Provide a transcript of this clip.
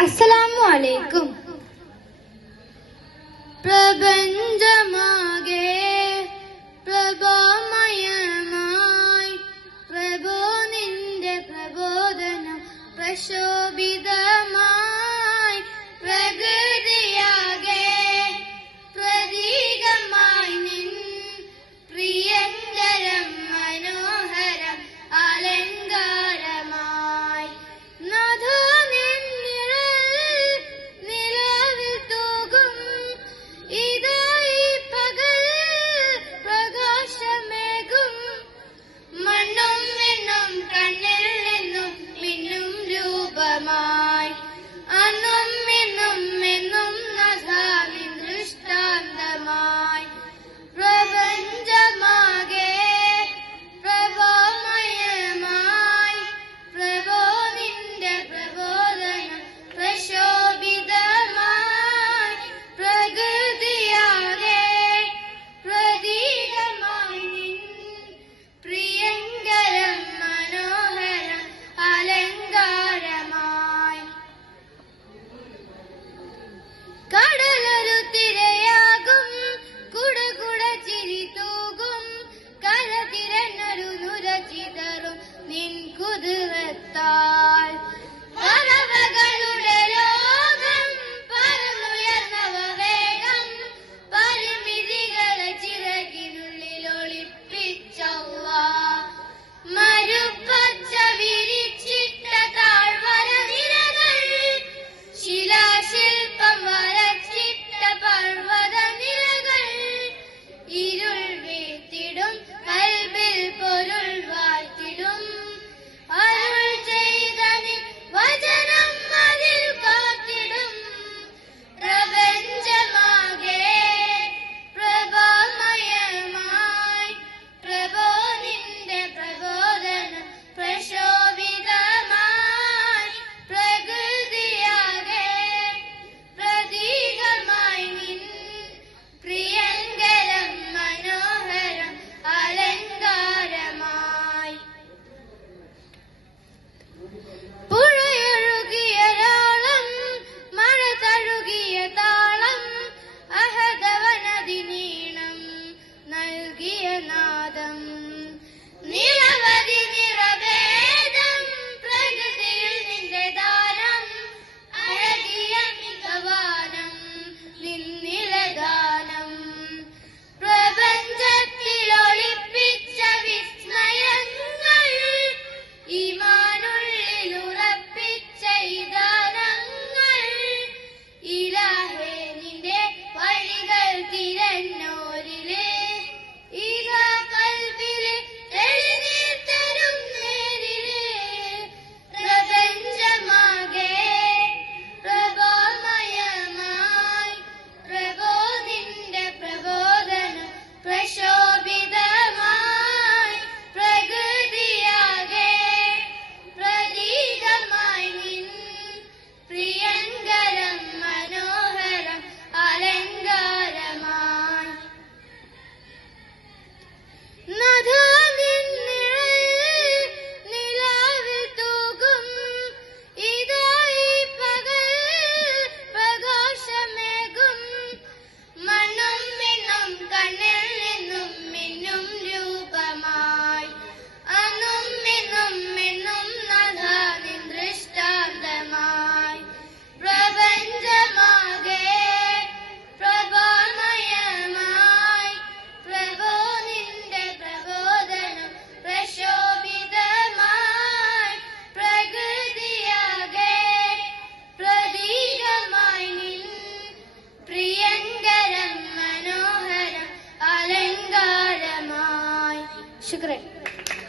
அஸ்லாம் வலைக்கும் பிரபஞ்சமாகே നൽകിയ നാദം